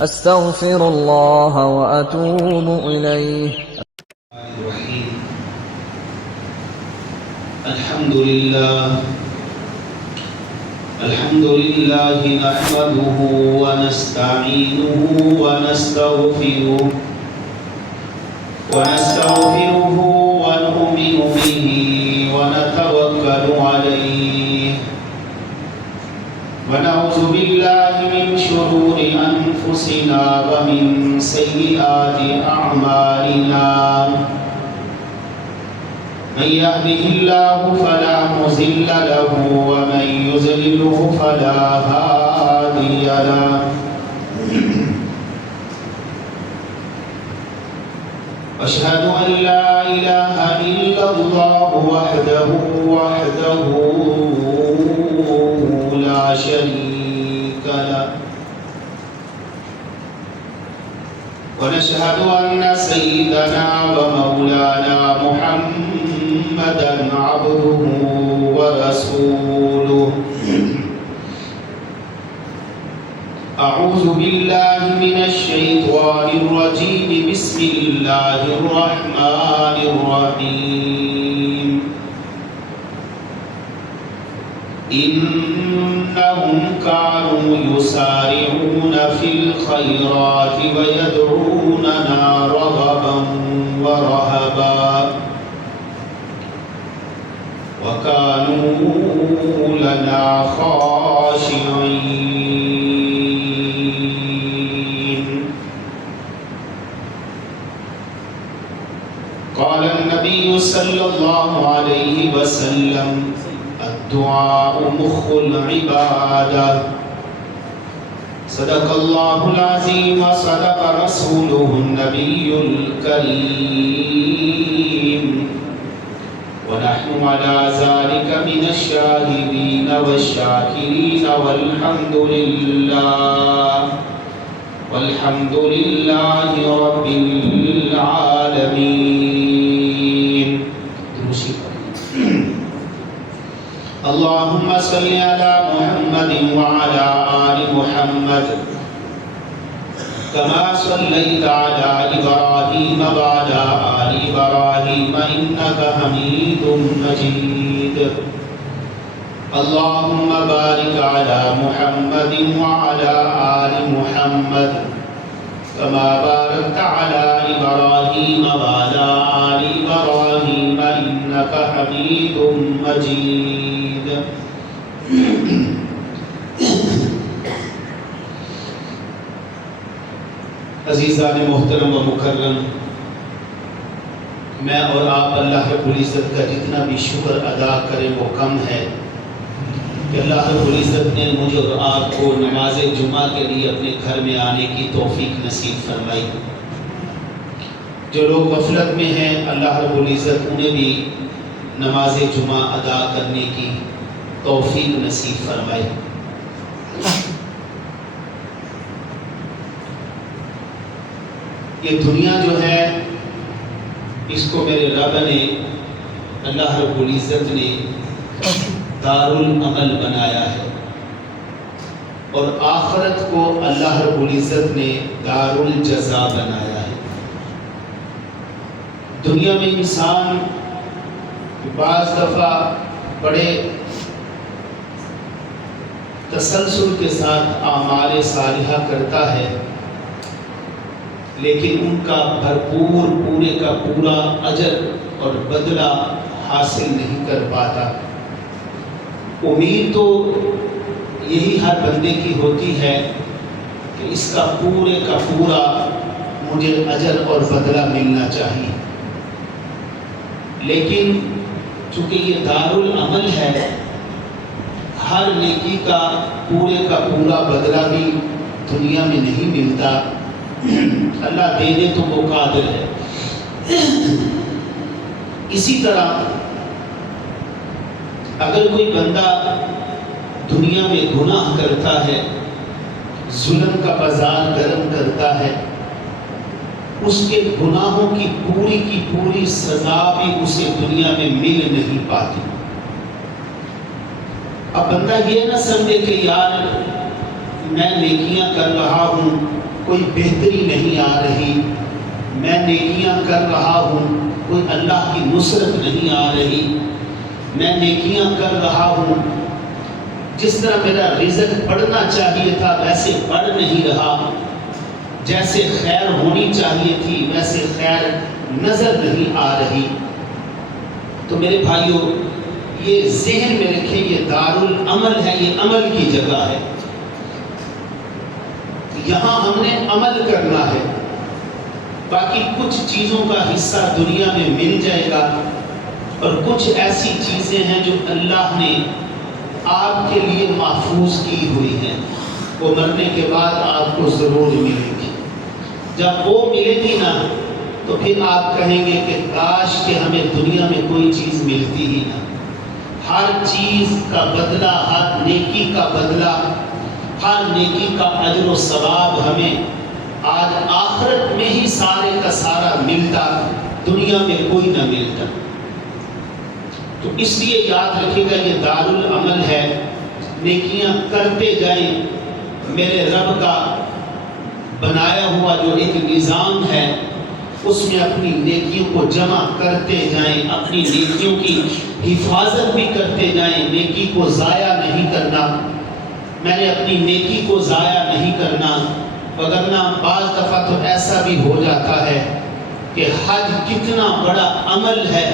أستغفر الله وأتوب إليه. الحمد لله نحمده ونستعينه ونستغفره ونؤمن به ونتوكل عليه ونعوذ بالله من شرور أنفسنا ومن سيئات أعمالنا من يهده الله فلا مضل له ومن يضلله فلا هادي له أشهد أن لا إله إلا الله وحده لا شريك له ونشهد أن سيدنا ومولانا محمدا عبده ورسوله أعوذ بالله من الشيطان الرجيم بسم الله الرحمن الرحيم إنهم كانوا يسارعون في الخيرات ويدعوننا رغبا ورهبا وكانوا لنا خاشعين. قال النبي صلى الله عليه وسلم الدعاء مخ العبادة. صدق الله العظيم وصدق رسوله النبي الكريم ونحن على ذلك من الشاهدين والشاكرين والحمد لله رب العالمين. اللهم صل على محمد وعلى آل محمد كما صليت على إبراهيم وعلى آل إبراهيم إنك حميد مجيد. اللهم بارك على محمد وعلى آل محمد كما باركت على إبراهيم وعلى آل إبراهيم إنك حميد مجيد. عزیزان محترم و مکرم، میں اور آپ اللہ رب العزت کا جتنا بھی شکر ادا کریں وہ کم ہے کہ اللہ رب العزت نے مجھے اور آپ کو نماز جمعہ کے لیے اپنے گھر میں آنے کی توفیق نصیب فرمائی. جو لوگ غفلت میں ہیں اللہ رب العزت انہیں بھی نماز جمعہ ادا کرنے کی توفیق نصیب فرمائی. یہ دنیا جو ہے اس کو میرے رب نے اللہ رب العزت نے دار العمل بنایا ہے اور آخرت کو اللہ رب العزت نے دار الجزا بنایا ہے. دنیا میں انسان بعض دفعہ بڑے تسلسل کے ساتھ اعمال صالحہ کرتا ہے لیکن ان کا بھرپور پورے کا پورا اجر اور بدلہ حاصل نہیں کر پاتا. امید تو یہی ہر بندے کی ہوتی ہے کہ اس کا پورے کا پورا مجھے اجر اور بدلہ ملنا چاہیے، لیکن چونکہ یہ دار العمل ہے ہر نیکی کا پورے کا پورا بدلہ بھی دنیا میں نہیں ملتا. اللہ دینے تو وہ قادر ہے. اسی طرح اگر کوئی بندہ دنیا میں گناہ کرتا ہے، ظلم کا بازار گرم کرتا ہے، اس کے گناہوں کی پوری سزا بھی اسے دنیا میں مل نہیں پاتی. اب بندہ یہ نہ سمجھے کہ یار میں نیکیاں کر رہا ہوں کوئی بہتری نہیں آ رہی، میں نیکیاں کر رہا ہوں، کوئی اللہ کی نصرت نہیں آ رہی، میں نیکیاں کر رہا ہوں، جس طرح میرا رزق بڑھنا چاہیے تھا ویسے بڑھ نہیں رہا، جیسے خیر ہونی چاہیے تھی ویسے خیر نظر نہیں آ رہی۔ تو میرے بھائیوں، یہ ذہن میں رکھیں، یہ دارالعمل ہے، یہ عمل کی جگہ ہے، یہاں ہم نے عمل کرنا ہے، باقی کچھ چیزوں کا حصہ دنیا میں مل جائے گا، اور کچھ ایسی چیزیں ہیں جو اللہ نے آپ کے لیے محفوظ کی ہوئی ہیں، وہ مرنے کے بعد آپ کو ضرور ملے گی۔ جب وہ ملے گی نا تو پھر آپ کہیں گے کہ کاش کہ ہمیں دنیا میں کوئی چیز ملتی ہی نہ۔ ہر چیز کا بدلہ، ہر نیکی کا بدلہ، ہر نیکی کا اجر و ثواب ہمیں آج آخرت میں ہی سارے کا سارا ملتا، دنیا میں کوئی نہ ملتا۔ تو اس لیے یاد رکھے گا، یہ دارالعمل ہے، نیکیاں کرتے جائیں، میرے رب کا بنایا ہوا جو ایک نظام ہے اس میں اپنی نیکیوں کو جمع کرتے جائیں، اپنی نیکیوں کی حفاظت بھی کرتے جائیں، نیکی کو ضائع نہیں کرنا، میں نے اپنی نیکی کو ضائع نہیں کرنا، وگرنہ بعض دفعہ تو ایسا بھی ہو جاتا ہے کہ حج کتنا بڑا عمل ہے،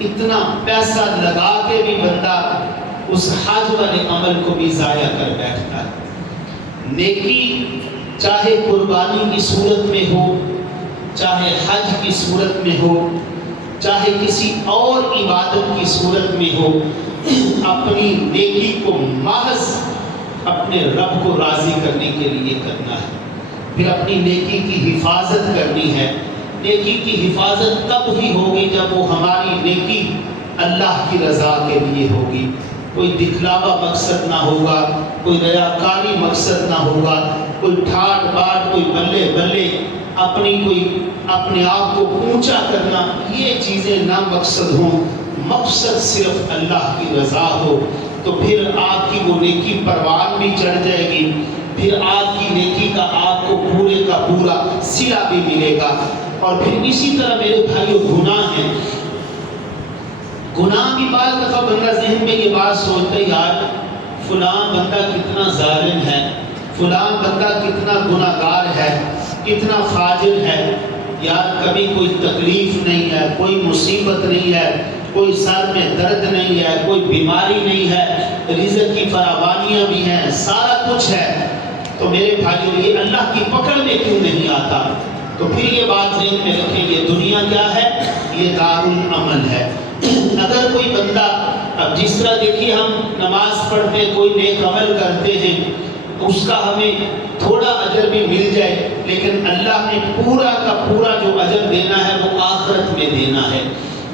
اتنا پیسہ لگا کے بھی بندہ اس حج والے عمل کو بھی ضائع کر بیٹھتا ہے۔ نیکی چاہے قربانی کی صورت میں ہو، چاہے حج کی صورت میں ہو، چاہے کسی اور عبادت کی صورت میں ہو، اپنی نیکی کو محض اپنے رب کو راضی کرنے کے لیے کرنا ہے، پھر اپنی نیکی کی حفاظت کرنی ہے۔ نیکی کی حفاظت تب ہی ہوگی جب وہ ہماری نیکی اللہ کی رضا کے لیے ہوگی، کوئی دکھلاوا مقصد نہ ہوگا، کوئی ریاکاری مقصد نہ ہوگا، کوئی ٹھاٹ باٹ، کوئی بلے بلے اپنے آپ کو اونچا کرنا، یہ چیزیں نہ مقصد ہوں، مقصد صرف اللہ کی رضا ہو، تو پھر آپ کی وہ نیکی پروان بھی چڑھ جائے گی، پھر آپ کی نیکی کا آپ کو پورے کا پورا صلہ بھی ملے گا۔ اور پھر اسی طرح میرے بھائیوں، گناہ ہیں، گناہ بھی بعض دفعہ بندہ ذہن میں یہ بات سوچتا ہے، یار فلاں بندہ کتنا ظالم ہے، فلاں بندہ کتنا گناہ گار ہے، کتنا فاجر ہے، یار کبھی کوئی تکلیف نہیں ہے، کوئی مصیبت نہیں ہے، کوئی سر میں درد نہیں ہے، کوئی بیماری نہیں ہے، رزق کی فراوانیاں بھی ہیں، سارا کچھ ہے، تو میرے بھائیوں یہ اللہ کی پکڑ میں کیوں نہیں آتا؟ تو پھر یہ بات ذہن میں رکھیں، یہ دنیا کیا ہے؟ یہ دارالعمل ہے۔ اگر کوئی بندہ، اب جس طرح دیکھیے ہم نماز پڑھتے، کوئی نیک عمل کرتے ہیں، اس کا ہمیں تھوڑا اجر بھی مل جائے، لیکن اللہ نے پورا کا پورا جو اجر دینا ہے وہ آخرت میں دینا ہے،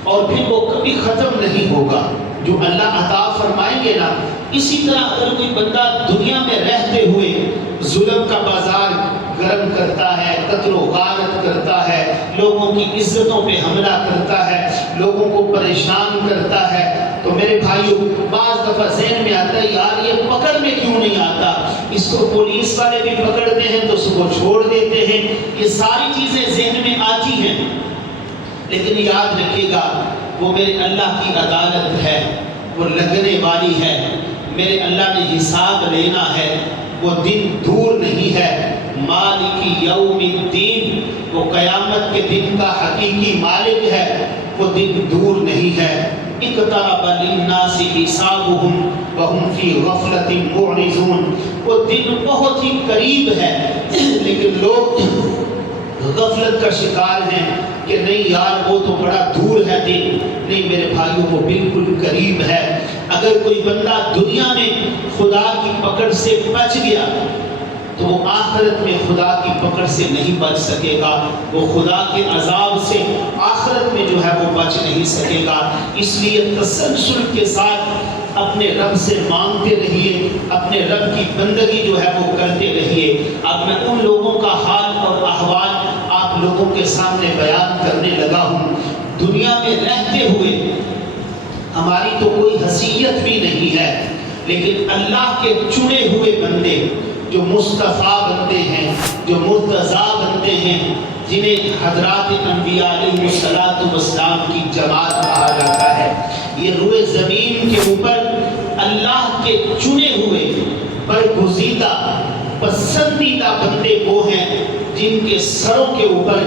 اور پھر وہ کبھی ختم نہیں ہوگا، جو اللہ عطا فرمائیں گے نا۔ اسی طرح اگر کوئی بندہ دنیا میں رہتے ہوئے ظلم کا بازار گرم کرتا ہے، قتل و غارت کرتا ہے، لوگوں کی عزتوں پہ حملہ کرتا ہے، لوگوں کو پریشان کرتا ہے، تو میرے بھائیوں بعض دفعہ ذہن میں آتا ہے، یار یہ پکڑ میں کیوں نہیں آتا؟ اس کو پولیس والے بھی پکڑتے ہیں تو اس کو چھوڑ دیتے ہیں، یہ ساری چیزیں ذہن میں آتی ہیں، لیکن یاد رکھیے گا وہ میرے اللہ کی عدالت ہے، وہ لگنے والی ہے، میرے اللہ نے حساب لینا ہے، وہ دن دور نہیں ہے۔ مالک یوم الدین، وہ قیامت کے دن کا حقیقی مالک ہے، وہ دن دور نہیں ہے۔ اقترب للناس حسابهم وهم فی غفلۃ معرضون، وہ دن بہت ہی قریب ہے، لیکن لوگ غفلت کا شکار ہیں کہ نہیں یار وہ تو بڑا دور ہے دن، نہیں میرے بھائیوں وہ بالکل قریب ہے۔ اگر کوئی بندہ دنیا میں خدا کی پکڑ سے بچ گیا تو وہ آخرت میں خدا کی پکڑ سے نہیں بچ سکے گا، وہ خدا کے عذاب سے آخرت میں جو ہے وہ بچ نہیں سکے گا۔ اس لیے تسلسل کے ساتھ اپنے رب سے مانگتے رہیے، اپنے رب کی بندگی جو ہے وہ کرتے رہیے۔ اب میں ان لوگوں کا حال اور احوال آپ لوگوں کے سامنے بیان کرنے لگا ہوں۔ دنیا میں رہتے ہوئے ہماری تو کوئی حیثیت بھی نہیں ہے، لیکن اللہ کے چنے ہوئے بندے جو مصطفیٰ بندے ہیں، جو مرتضیٰ بنتے ہیں جنہیں حضرات انبیاء علیہ السلام کی جماعت کہا جاتا ہے۔ یہ روئے زمین کے اوپر اللہ کے چنے ہوئے برگزیدہ پسندیدہ بندے وہ ہیں جن کے سروں کے اوپر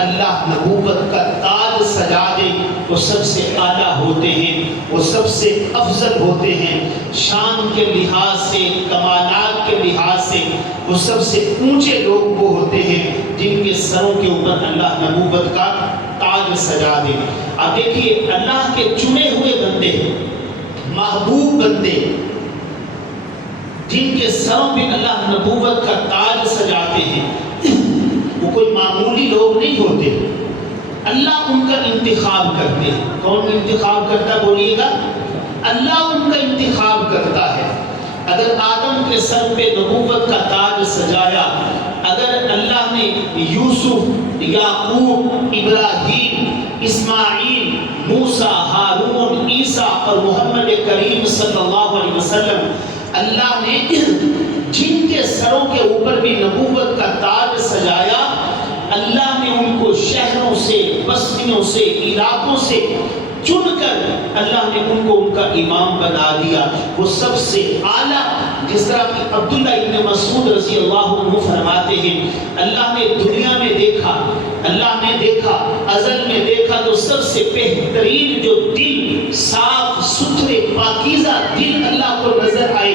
اللہ نبوت کا تاج سجا دے۔ وہ سب سے اعلیٰ ہوتے ہیں، وہ سب سے افضل ہوتے ہیں، شان کے لحاظ سے، کمالات کے لحاظ سے وہ سب سے اونچے لوگ وہ ہوتے ہیں جن کے سروں کے اوپر اللہ نبوت کا تاج سجا دے۔ اب دیکھیے اللہ کے چنے ہوئے بندے، محبوب بندے جن کے سروں پہ اللہ نبوت کا تاج سجاتے ہیں، وہ کوئی معمولی لوگ نہیں ہوتے، اللہ ان کا انتخاب کرتے ہیں۔ کون انتخاب کرتا ہے بولیے گا؟ اللہ ان کا انتخاب کرتا ہے۔ اگر آدم کے سر پہ نبوت کا تاج سجایا، اگر اللہ نے یوسف، یعقوب، ابراہیم، اسماعیل، موسیٰ، ہارون، عیسیٰ اور محمد کریم صلی اللہ علیہ وسلم، اللہ نے جن کے سروں کے اوپر بھی نبوت کا تاج سجایا، اللہ نے ان کو شہروں سے، بستیوں سے، علاقوں سے چن کر اللہ نے ان کو ان کا امام بنا دیا۔ وہ سب سے اعلیٰ، جس طرح کہ عبداللہ ابن مسعود رضی اللہ عنہ فرماتے ہیں، اللہ نے دنیا میں دیکھا، اللہ نے دیکھا، ازل میں دیکھا تو سب سے بہترین جو دل، صاف ستھرے پاکیزہ دل اللہ کو نظر آئے،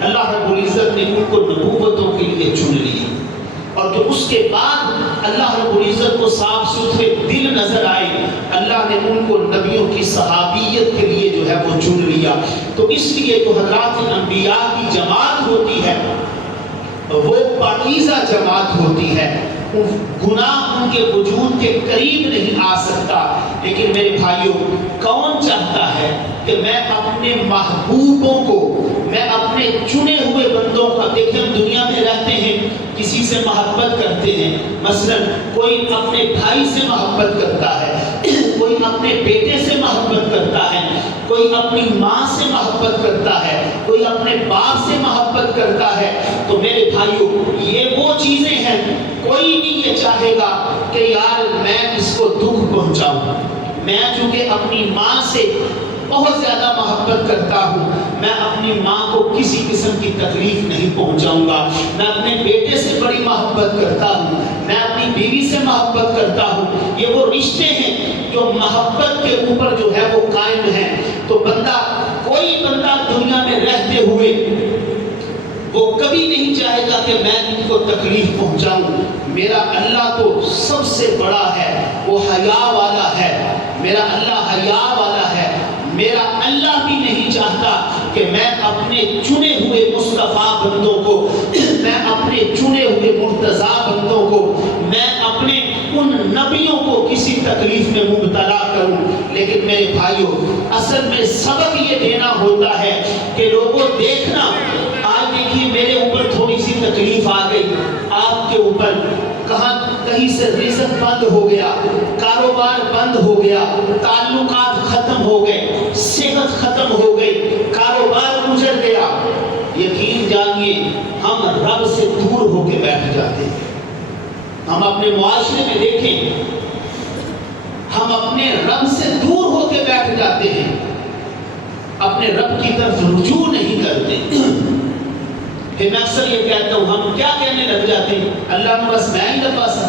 اللہ رب العزت نے ان کو نبوتوں کے لیے چن لیا۔ اور جو اس کے بعد اللہ رب العزت کو صاف ستھرے دل نظر آئے، اللہ نے ان کو نبیوں کی صحابیت کے لیے جو ہے وہ چن لیا۔ تو اس لیے جو حضرات انبیاء کی جماعت ہوتی ہے وہ پاکیزہ جماعت ہوتی ہے، گناہ ان کے وجود کے قریب نہیں آ سکتا۔ لیکن میرے بھائیوں، کون چاہتا ہے کہ میں اپنے محبوبوں کو، میں اپنے چنے ہوئے بندوں کا، دیکھیں ہم دنیا میں رہتے ہیں، کسی سے محبت کرتے ہیں، مثلا کوئی اپنے بھائی سے محبت کرتا ہے، کوئی اپنے بیٹے سے محبت کرتا ہے، کوئی اپنی ماں سے محبت کرتا ہے، کوئی اپنے باپ سے محبت کرتا ہے۔ تو میرے بھائیوں، یہ وہ چیزیں ہیں، کوئی نہیں یہ چاہے گا کہ یار میں اس کو دکھ پہنچاؤں۔ میں چونکہ اپنی ماں سے بہت زیادہ محبت کرتا ہوں، میں اپنی ماں کو کسی قسم کی تکلیف نہیں پہنچاؤں گا۔ میں اپنے بیٹے سے بڑی محبت کرتا ہوں، میں اپنی بیوی سے محبت کرتا ہوں۔ یہ وہ رشتے ہیں جو محبت کے اوپر جو ہے وہ قائم ہیں۔ تو بندہ، کوئی بندہ دنیا میں رہتے ہوئے وہ کبھی نہیں چاہے گا کہ میں ان کو تکلیف پہنچاؤں۔ میرا اللہ تو سب سے بڑا ہے، وہ حیا والا ہے، میرا اللہ حیا والا ہے۔ میرا اللہ بھی نہیں چاہتا کہ میں اپنے چنے ہوئے مصطفیٰ بندوں کو، میں اپنے چنے ہوئے مرتضیٰ بندوں کو، میں اپنے ان نبیوں کو کسی تکلیف میں مبتلا کروں۔ لیکن میرے بھائیوں، اصل میں سبق یہ دینا ہوتا ہے کہ لوگوں دیکھنا، آج دیکھیے میرے اوپر تھوڑی سی تکلیف آ گئی، آپ کے اوپر کہیں سے رزق بند ہو گیا، کاروبار بند ہو گیا، تعلقات ختم ہو گئے، صحت ختم ہو گئی، کاروبار گزر گیا، یقین جانیے ہم رب سے دور ہو کے بیٹھ جاتے ہیں۔ ہم اپنے معاشرے میں دیکھیں، ہم اپنے رب سے دور ہو کے بیٹھ جاتے ہیں، اپنے رب کی طرف رجوع نہیں کرتے۔ پھر میں اکثر یہ کہتا ہوں، ہم کیا کہنے لگ جاتے ہیں؟ اللہ نے بس میں ہی لبا سا،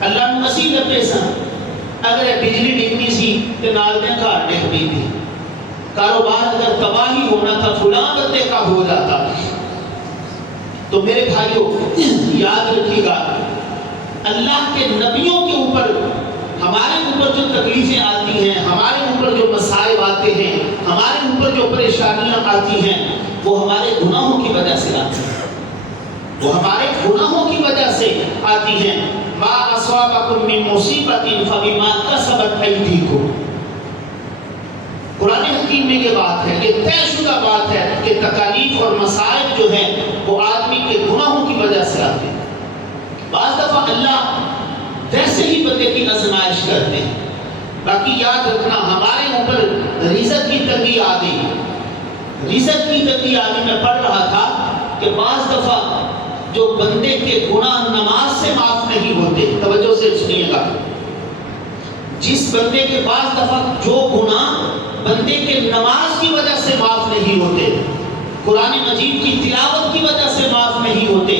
اللہ نے مسیح لبے سا، اگر بجلی ڈگنی سی تو نال دیں گھر ڈگ پی تھی، کاروبار اگر تباہی ہونا تھا فلاں بندے کا ہو جاتا۔ تو میرے بھائیوں، یاد رکھیے گا، اللہ کے نبیوں کے اوپر، ہمارے اوپر جو تکلیفیں آتی ہیں، ہمارے اوپر جو مصائب آتے ہیں، ہمارے اوپر جو پریشانیاں آتی ہیں، وہ ہمارے گناہوں کی وجہ سے آتی ہیں، وہ ہمارے گناہوں کی وجہ سے آتی ہیں۔ ما اصابکم من مصیبت فبما کسبت ایدیکم، قرآن حکیم میں یہ بات ہے، یہ طے شدہ بات ہے کہ تکالیف اور مصائب جو ہیں وہ آدمی کے گناہوں کی وجہ سے آتے ہیں۔ بعض دفعہ اللہ ویسے ہی بندے کی آزمائش کرتے ہیں۔ باقی یاد رکھنا، ہمارے اوپر رزق کی تنگی آ گئی، رزق کی تنگی آ گئی۔ میں پڑھ رہا تھا کہ بعض دفعہ جو بندے کے گناہ نماز سے سے معاف نہیں ہوتے. توجہ سے سنیے گا. جس بندے کے بعض دفعہ جو گناہ بندے کے نماز کی وجہ سے معاف نہیں ہوتے, قرآن مجید کی تلاوت کی وجہ سے معاف نہیں ہوتے,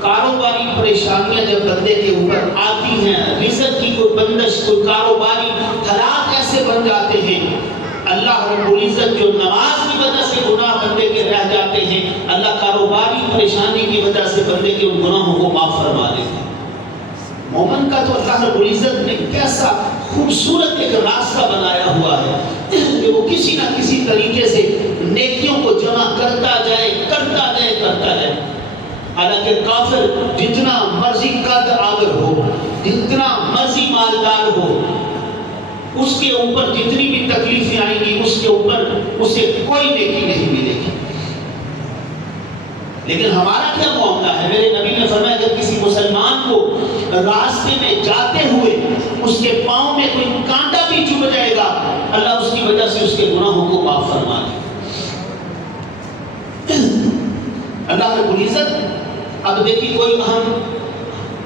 کاروباری پریشانیاں جب بندے کے اوپر آتی ہیں, رزق کی کوئی بندش, کوئی کاروباری حالات ایسے بن جاتے ہیں, اللہ رب العزت جو نماز کی وجہ سے گناہ بندے کے رہ جاتے ہیں, اللہ کاروباری پریشانی کی وجہ سے بندے کے ان گناہوں کو معاف فرما دیتے ہیں. مومن کا تو اللہ رب العزت نے کیسا خوبصورت ایک راستہ بنایا ہوا ہے کہ وہ کسی نہ کسی طریقے سے نیکیوں کو جمع کرتا جائے. حالانکہ کافر جتنا مرضی قد آور ہو, جتنا مرضی مالدار ہو, اس کے اوپر جتنی بھی تکلیفیں آئیں گی, اس کے اوپر اسے کوئی نیکی نہیں ملے گی. لیکن ہمارا کیا معاملہ ہے؟ میرے نبی نے فرمایا اگر کسی مسلمان کو راستے میں جاتے ہوئے اس کے پاؤں میں کوئی کانٹا بھی چبھ جائے گا, اللہ اس کی وجہ سے اس کے گناہوں کو معاف فرما دے. اللہ رب العزت, اب دیکھیے کوئی ہم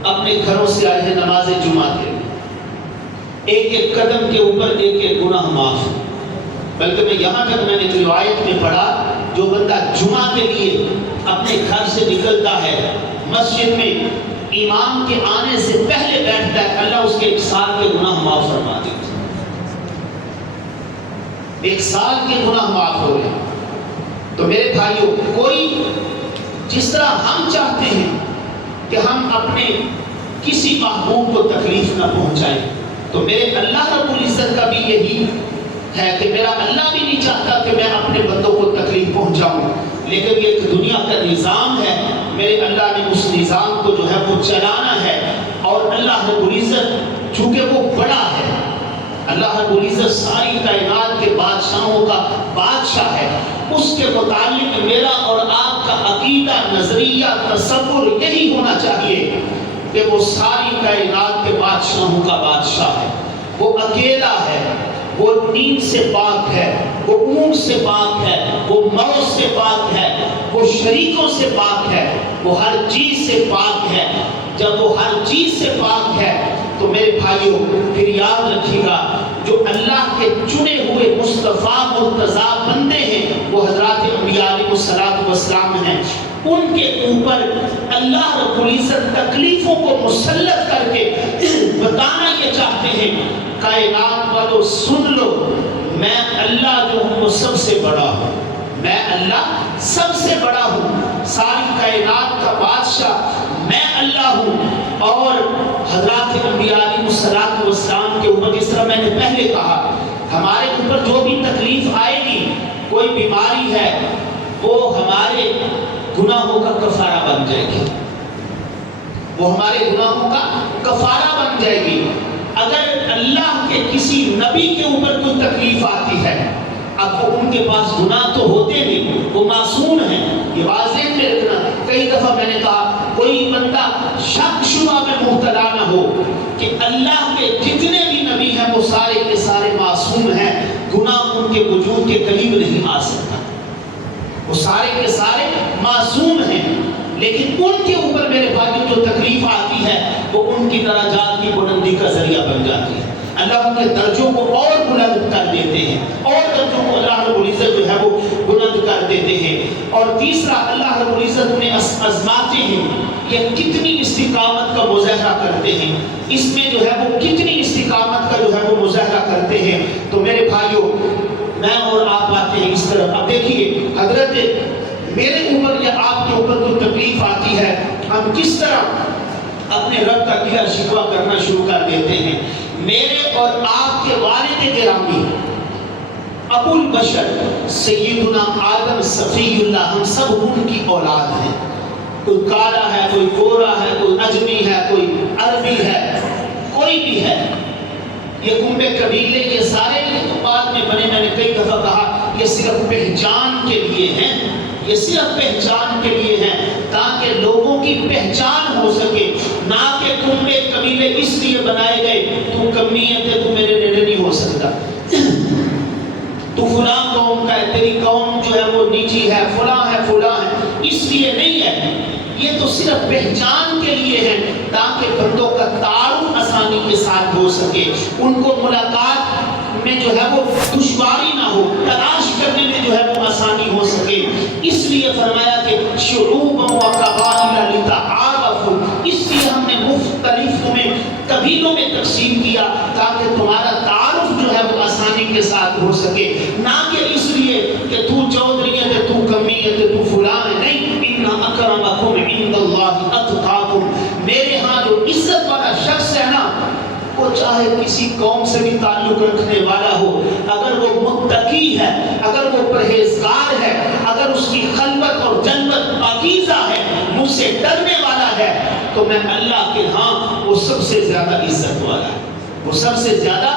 اپنے گھروں سے آئے ہیں نماز جمعہ کے لیے, ایک ایک قدم کے اوپر ایک ایک گناہ معاف. بلکہ میں یہاں تک میں نے جو روایت میں پڑھا, جو بندہ جمعہ کے لیے اپنے گھر سے نکلتا ہے, مسجد میں امام کے آنے سے پہلے بیٹھتا ہے, اللہ اس کے 1 سال کے گناہ معاف فرما دیتا ہے. 1 سال کے گناہ معاف ہو گئے. تو میرے بھائیوں, کوئی جس طرح ہم چاہتے ہیں کہ ہم اپنے کسی محبوب کو تکلیف نہ پہنچائیں, تو میرے اللہ رب العزت کا بھی یہی ہے کہ میرا اللہ بھی نہیں چاہتا کہ میں اپنے بندوں کو تکلیف پہنچاؤں. لیکن یہ ایک دنیا کا نظام ہے, میرے اللہ نے اس نظام کو جو ہے وہ چلانا ہے. اور اللہ رب العزت چونکہ وہ بڑا ہے, اللہ رب العزت ساری کائنات کے بادشاہوں کا بادشاہ ہے, اس کے متعلق میرا اور آپ کا عقیدہ, نظریہ, تصور یہی ہونا چاہیے کہ وہ ساری کائنات کے بادشاہوں کا بادشاہ ہے. وہ اکیلا ہے, وہ نیند سے پاک ہے, وہ اونٹ سے پاک ہے, وہ موت سے پاک ہے, وہ شریکوں سے پاک ہے, وہ ہر چیز سے پاک ہے. جب وہ ہر چیز سے پاک ہے تو میرے بھائیوں پھر یاد رکھیے گا, جو اللہ کے چنے ہوئے مصطفیٰ مرتضیٰ بندے ہیں وہ حضرات انبیاء علیہ السلام ہیں, ان کے اوپر اللہ رب العزت تکلیفوں کو مسلط کر کے بتانا یہ چاہتے ہیں, کائنات والوں سن لو, میں اللہ جو ہوں وہ سب سے بڑا ہوں, میں اللہ سب سے بڑا ہوں, ساری کائنات کا بادشاہ میں اللہ ہوں. اور حضرات انبیاء علیہ السلام کے اوپر جس طرح میں نے پہلے کہا, ہمارے اوپر جو بھی تکلیف آئے گی, کوئی بیماری ہے, وہ ہمارے گناہوں کا کفارہ بن جائے گی, وہ ہمارے گناہوں کا کفارہ بن جائے گی. اگر اللہ کے کسی نبی کے اوپر کوئی تکلیف آتی ہے, اب وہ ان کے پاس گناہ تو ہوتے نہیں, وہ معصوم ہیں, یہ واضح میں رکھنا. کئی دفعہ میں نے کہا کوئی بندہ شک شبہ میں مبتلا نہ ہو کہ اللہ کے جتنے بھی نبی ہیں وہ سارے کے سارے معصوم ہیں, گناہ ان کے وجود کے قریب نہیں آ سکتا, وہ سارے کے سارے معصوم ہیں. لیکن ان کے اوپر میرے بھائیوں جو تکلیف آتی ہے وہ ان کی درجات کی بلندی کا ذریعہ بن جاتی ہے. اللہ ان کے درجوں کو اور بلند کر دیتے ہیں, اور درجوں کو اللہ رب العزت جو ہے وہ بلند کر دیتے ہیں. اور تیسرا, اللہ رب العزت انہیں آزماتے ہیں, یہ کتنی استقامت کا مظاہرہ کرتے ہیں, اس میں جو ہے وہ کتنی استقامت کا جو ہے وہ مظاہرہ کرتے ہیں. تو میرے بھائیوں, میں اور آپ آتے ہیں اس طرح. اب دیکھیے حضرت میرے اوپر یا آپ کے اوپر جو تکلیف آتی ہے, ہم کس طرح اپنے رب کا کیا شکوہ کرنا شروع کر دیتے ہیں. میرے اور آپ کے والد گرامی ابو البشر سیدنا آدم صفی اللہ, ہم سب ان کی اولاد ہیں. کوئی کالا ہے, کوئی گورا ہے, کوئی اجمی ہے, کوئی عربی ہے, کوئی بھی ہے. یہ کنبے قبیلے یہ سارے بعد میں بنے. میں نے کئی دفعہ کہا یہ صرف پہچان کے لیے ہیں, یہ صرف پہچان کے لیے ہیں تاکہ لوگوں کی پہچان ہو سکے, نہ کہ کنبے قبیلے اس لیے بنائے گئے تو کمیت ہے, تو میرے نیڑے نہیں ہو سکتا, تو فلاں قوم کا ہے, تیری قوم جو ہے وہ نیچی ہے, فلاں ہے, فلاں ہے, اس لیے نہیں ہے. یہ تو صرف پہچان کے لیے ہے تاکہ بندوں کا تعارف آسانی کے ساتھ ہو سکے، ان کو ملاقات میں جو ہے وہ دشواری نہ ہو، تلاش کرنے میں جو ہے وہ آسانی ہو سکے۔ اس لیے فرمایا کہ شعوبا و قبائل لتعارفوا، اس لیے ہم نے مختلف قبیلوں میں تقسیم کیا تاکہ تمہارا تعارف جو ہے وہ آسانی کے ساتھ ہو سکے، نہ کہ اس لیے کہ تو چودھری ہے تو کمی ہے تو فلاں ہے، نہیں۔ ان اکرمکم عند اللہ اتقاکم، میرے ہاں جو عزت والا شخص ہے نا، وہ چاہے کسی قوم سے بھی تعلق رکھنے والا ہو، اگر وہ متقی ہے، اگر وہ پرہیزگار ہے، اگر اس کی خلوت اور جنت پاکیزہ ہے، مجھ سے ڈرنے والا ہے، تو میں اللہ کے ہاں وہ سب سے زیادہ عزت والا ہے، وہ سب سے زیادہ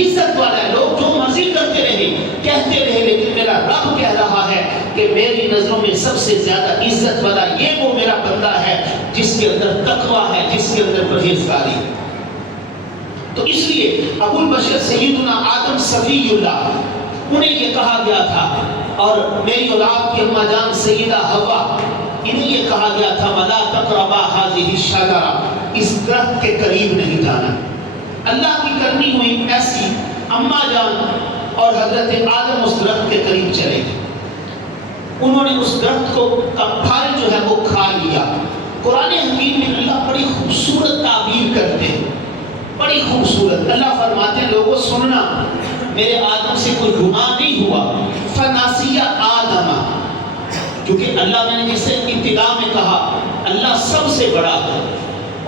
عزت والا ہے۔ لوگ جو مرضی کرتے رہے، کہتے رہے، لیکن میرا رب کہہ رہا ہے کہ میری نظروں میں سب سے زیادہ عزت والا یہ وہ میرا بندہ ہے جس کے اندر تقویٰ ہے، جس کے اندر پرہیزگاری ہے۔ تو اس لیے ابو البشر سیدنا آدم صفی اللہ، انہیں یہ کہا گیا تھا، اور میری اولاد کی اماں جان سیدہ حوا، انہیں یہ کہا گیا تھا وَلَا تَقْرَبَا هَذِهِ الشَّجَرَةَ، اس درخت کے قریب نہیں جانا۔ اللہ کی کرنی ہوئی ایسی، اماں جان اور حضرت آدم اس درخت کے قریب چلے گئے، انہوں نے اس درخت کو کا پھل جو ہے وہ کھا لیا۔ قرآن حکیم میں اللہ بڑی خوبصورت تعبیر کرتے ہیں، بڑی خوبصورت۔ اللہ فرماتے ہیں لوگوں سننا، میرے آدم سے کوئی گناہ نہیں ہوا، فناسیہ آدم، کیونکہ اللہ میں نے جسے ابتدا میں کہا اللہ سب سے بڑا ہے،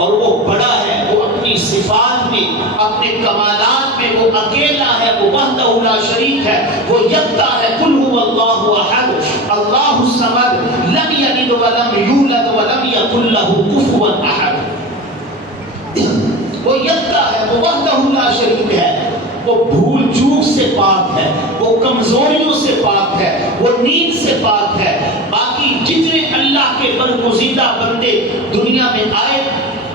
اور وہ بڑا ہے، وہ اپنی صفات میں، اپنے کمالات میں وہ اکیلا ہے، وہ وحدہ لا شریک ہے، وہ یکتا ہے، قل هو اللہ احد اللہ الصمد لم یلد ولم یولد ولم یکن له کفوا احد۔ وہ یکتا ہے، وہ وحدہ لا شریک ہے، وہ بھول چوک سے پاک ہے، وہ کمزوریوں سے پاک ہے، وہ نیند سے پاک ہے۔ باقی جتنے اللہ کے برگزیدہ بندے دنیا میں آئے،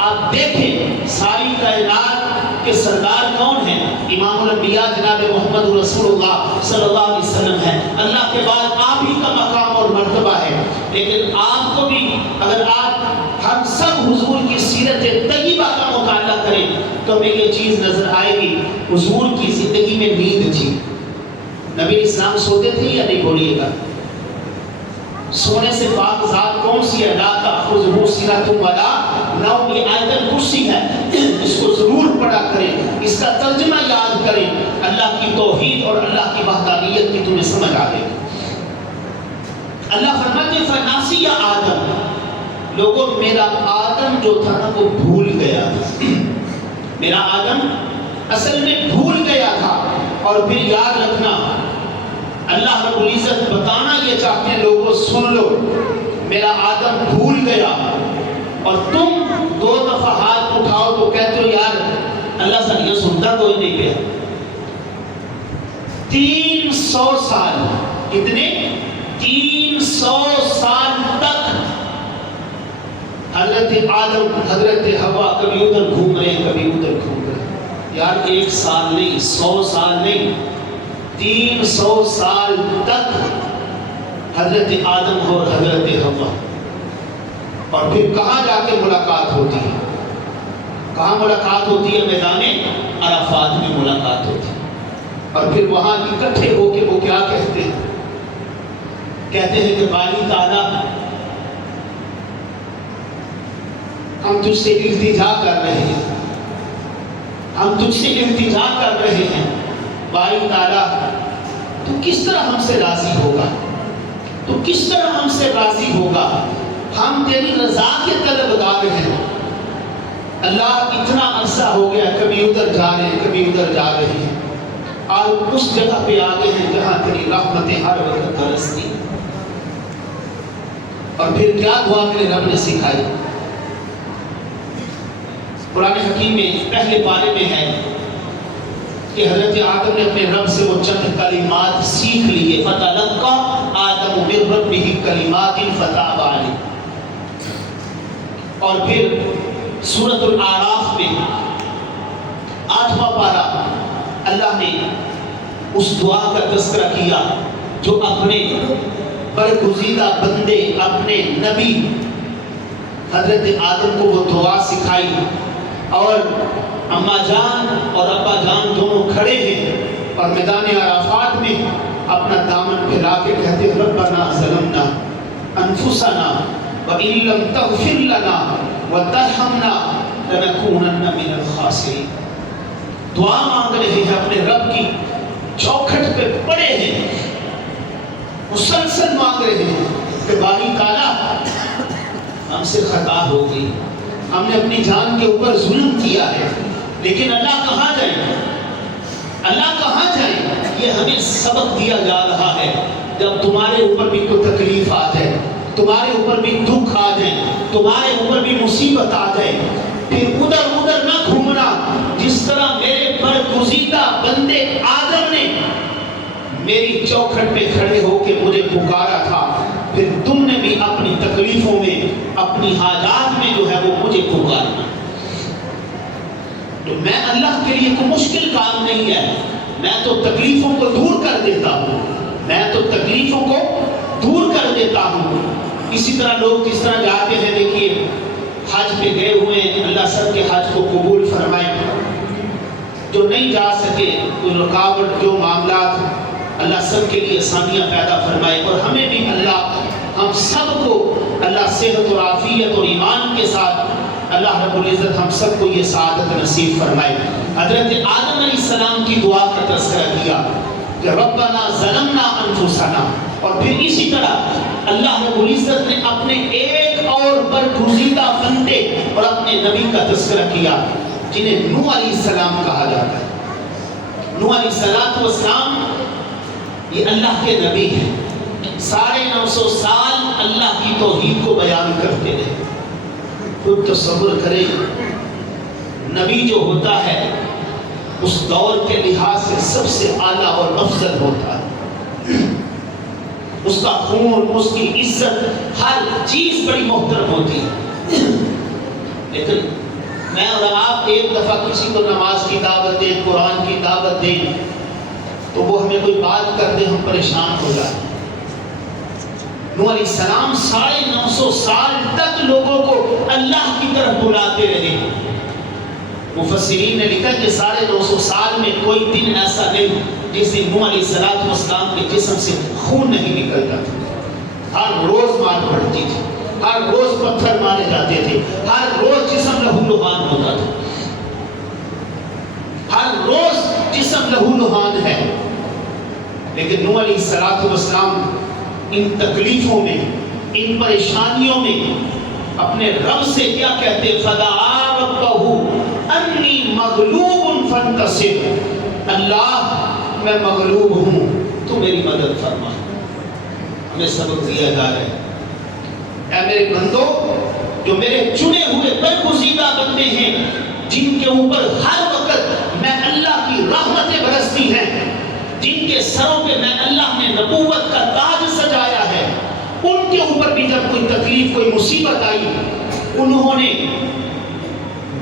آپ دیکھیں ساری کائنات کے سردار کون ہیں؟ امام الانبیاء جناب محمد رسول اللہ صلی اللہ علیہ وسلم ہے۔ اللہ کے بعد آپ ہی کا مقام اور مرتبہ ہے، لیکن آپ کو بھی اگر آپ ہم سب حضور کی سیرت طیبہ کا مطالعہ کریں تو ہمیں یہ چیز نظر آئے گی، حضور کی زندگی میں نیند تھی۔ نبی اسلام سوتے تھے یا نہیں؟ بولیے گا۔ سونے سے پاک ذات کون سی ہے؟ لا تأخذہ سنۃ ولا نوم، یہ آیت الکرسی ہے، اس کو ضرور پڑھا کریں، اس کا ترجمہ یاد کریں، اللہ کی توحید اور اللہ کی وحدانیت کی تمہیں سمجھ آ گئی۔ اللہ فرماتے ہیں فناسیہ آدم، لوگوں میرا آدم جو تھا نا وہ بھول گیا تھا، میرا آدم اصل میں بھول گیا تھا۔ اور پھر یاد رکھنا، اللہ رب العزت بتانا یہ چاہتے ہیں لوگوں سن لو، میرا آدم بھول گیا، اور تم 2 دفعہ ہاتھ اٹھاؤ تو کہتے ہو یار اللہ سے یہ سنتا کوئی نہیں گیا۔ 300 سال، کتنے؟ 300 سال تک حضرت آدم حضرت حوا کبھی ادھر گھوم رہے کبھی ادھر گھوم رہے۔ یار 1 سال نہیں، 100 سال نہیں، 300 سال تک حضرت آدم اور حضرت حوا۔ اور پھر کہاں جا کے ملاقات ہوتی ہے؟ کہاں ملاقات ہوتی ہے؟ میدان عرفات میں ملاقات ہوتی ہے، اور پھر وہاں اکٹھے ہو کے وہ کیا کہتے ہیں؟ کہتے ہیں کہ باری تعالیٰ ہم تجھ سے التجا کر رہے ہیں، ہم تجھ سے التجا کر رہے ہیں، باری تعالیٰ تو کس طرح ہم سے راضی ہوگا؟ تو کس طرح ہم سے راضی ہوگا؟ ہم تیری رضا کے طلبگار ہیں۔ اللہ اتنا عرصہ ہو گیا، کبھی ادھر جا رہے ہیں کبھی ادھر جا رہے ہیں، اور اس جگہ پہ آگے ہیں جہاں تیری رحمتیں ہر وقت برستی۔ اور پھر کیا دعا میرے رب نے سکھائی؟ قرآن حکیم میں پہلے پارے میں ہے کہ حضرت آدم نے اپنے رب سے وہ چند کلمات سیکھ لیے، فَتَلَقَّى آدَمُ مِن رَبِّهِ كَلِمَاتٍ فَتَابَ عَلَيْهِ۔ اور پھر سورۃ الاعراف میں 8واں پارہ اللہ نے اس دعا کا تذکرہ کیا جو اپنے برگزیدہ بندے، اپنے نبی حضرت آدم کو وہ دعا سکھائی اور اماں جان اور ابا جان دونوں کھڑے ہیں اور میدان عرفات میں اپنا دامن پھیلا کے کہتے ربنا ظلمنا انفسنا وَإِن لَّمْ تَغْفِرْ لَنَا وَتَرْحَمْنَا لَنَكُونَنَّ مِنَ الْخَاسِرِينَ۔ دعا مانگ رہے ہیں، اپنے رب کی چوکھٹ پہ پڑے ہیں، مسلسل مانگ رہے ہیں کہ باری تعالیٰ ہم سے خطا ہو گئی، ہم نے اپنی جان کے اوپر ظلم کیا ہے، لیکن اللہ کہاں جائیں؟ اللہ کہاں جائیں؟ یہ ہمیں سبق دیا جا رہا ہے، جب تمہارے اوپر بھی کوئی تکلیف آ جائے، تمہارے اوپر بھی دکھ آ جائے، تمہارے اوپر بھی مصیبت آ جائے، پھر ادھر ادھر نہ گھومنا۔ جس طرح میرے برگزیدہ بندے آدم نے میری چوکھٹ پہ کھڑے ہو کے مجھے پکارا تھا، پھر تم نے بھی اپنی تکلیفوں میں، اپنی حاجات میں جو ہے وہ مجھے پکارنا۔ تو میں اللہ کے لیے کوئی مشکل کام نہیں ہے، میں تو تکلیفوں کو دور کر دیتا ہوں، میں تو تکلیفوں کو دور کر دیتا ہوں۔ اسی طرح لوگ جس طرح جاتے ہیں، دیکھیے حج پہ گئے ہوئے ہیں، اللہ سب کے حج کو قبول فرمائے، جو نہیں جا سکے کوئی رکاوٹ، جو معاملات، اللہ سب کے لیے آسانیاں پیدا فرمائے، اور ہمیں بھی اللہ، ہم سب کو اللہ صحت اور عافیت اور ایمان کے ساتھ اللہ رب العزت ہم سب کو یہ سعادت نصیب فرمائے۔ حضرت آدم علیہ السلام کی دعا کا تذکرہ کیا کہ ربنا ظلمنا انفسنا، اور پھر اسی طرح اللہ رب العزت نے اپنے ایک اور برگزیدہ بندے اور اپنے نبی کا تذکرہ کیا جنہیں نوح علیہ السلام کہا جاتا ہے۔ نوح علیہ السلام یہ اللہ کے نبی ہیں، 950 سال اللہ کی توحید کو بیان کرتے رہے۔ خود تصور کریں، نبی جو ہوتا ہے اس دور کے لحاظ سے سب سے اعلیٰ اور افضل ہوتا ہے، اس کا خون، اس کی عزت، ہر چیز بڑی محترم ہوتی ہے۔ لیکن میں اور آپ ایک دفعہ کسی کو نماز کی دعوت دیں، قرآن کی دعوت دیں، تو وہ ہمیں کوئی بات کر دے ہم پریشان ہو جائیں۔ نوح علیہ السلام 950 سال تک لوگوں کو اللہ کی طرف بلاتے رہے۔ مفسرین نے لکھا کہ 950 سال میں کوئی دن ایسا نہیں جس دن نوح علیہ السلام کے جسم سے خون نہیں نکلتا تھا۔ ہر روز مار پڑتی تھی، ہر روز پتھر مارے جاتے تھے، ہر روز جسم لہو لہان ہوتا تھا، ہر روز جسم لہو لہان ہے۔ لیکن نوح علیہ السلام ان تکلیفوں میں، ان پریشانیوں میں اپنے رب سے کیا کہتے؟ فدعا ربہ انی مغلوب فانتصر، اللہ میں مغلوب ہوں، تو میری مدد فرما۔ ہمیں سبق دیا جا رہا ہے، اے میرے بندو، جو میرے چنے ہوئے برگزیدہ بندے ہیں، جن کے اوپر ہر وقت میں اللہ کی رحمتیں برستی ہیں، جن کے سروں پہ میں اللہ نے نبوت کا تاج سجایا ہے، ان کے اوپر بھی جب کوئی تکلیف، کوئی مصیبت آئی، انہوں نے